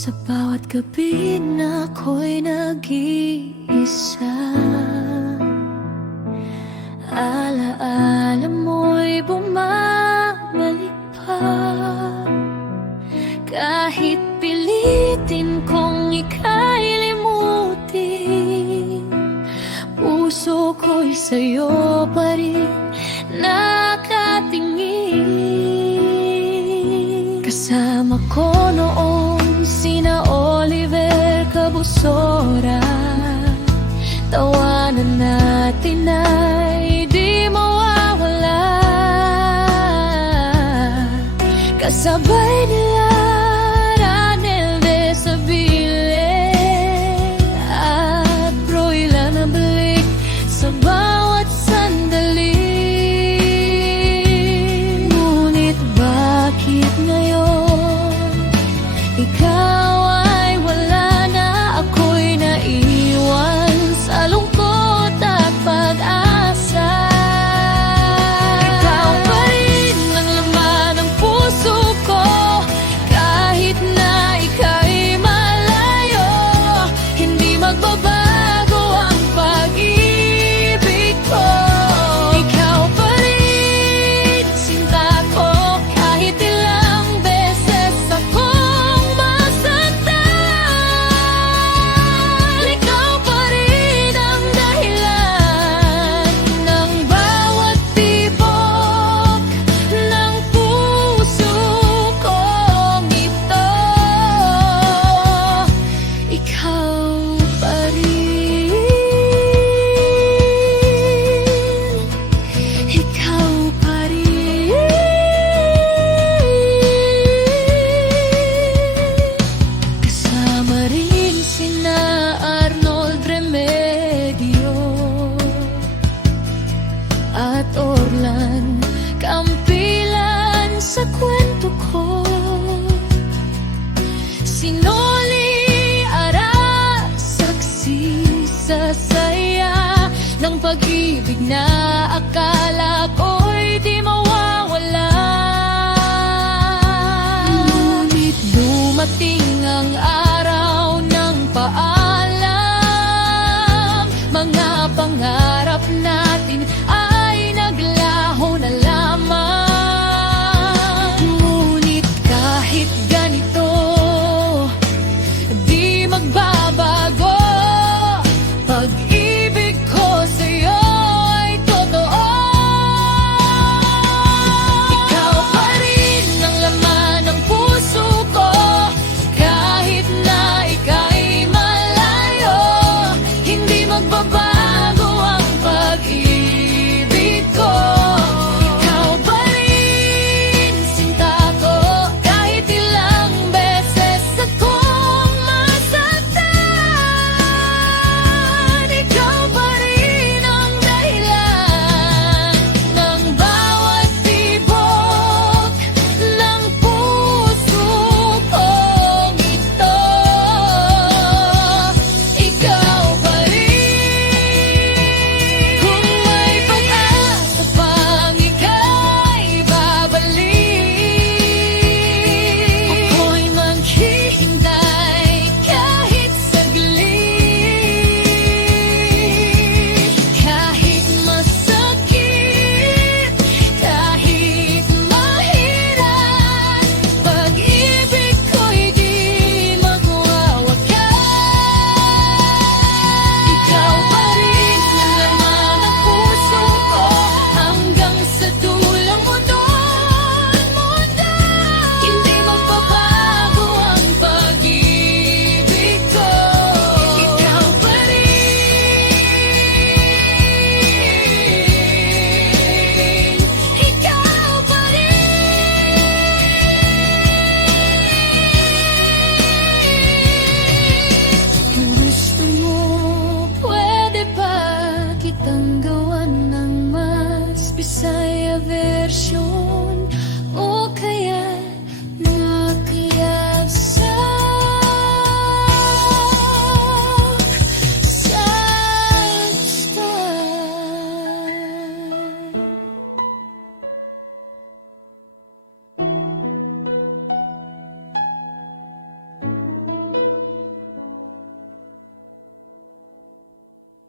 Sa bawat gabi na ako'y nag-iisa, alaala mo'y bumabalik pa. Kahit pilitin kong ika'y limutin, puso ko'y sa'yo pa rin nakatingin. Kasama ko noon sina Oliver Cabusora, tawanan natin ay di mawawala. Kasabay nila Ranel de Sabile at Broyla na balik sa bawat sandali. Ngunit bakit ngayon ikaw ay wala na, ako'y naiwan sa lungkot at pag-asa. Ikaw pa rin ang laman ng puso ko, kahit na ika'y malayo. Hindi magbabago ang pag-ibig ko. Ikaw pa rin, sinta ko, kahit ilang beses akong masaktan. Ikaw pa rin ang dahilan ng bawat tibok ng puso kong ito. Ikaw pa rin, ikaw pa rin. Kasama rin sina Arnold Remedio at Orlan Campilan sa kwento ko. Sinoli Ara, saksi sa saya ng pag-ibig na akala ko'y di mawawala. Ngunit dumating ang araw ng paalam, mga pangarap natin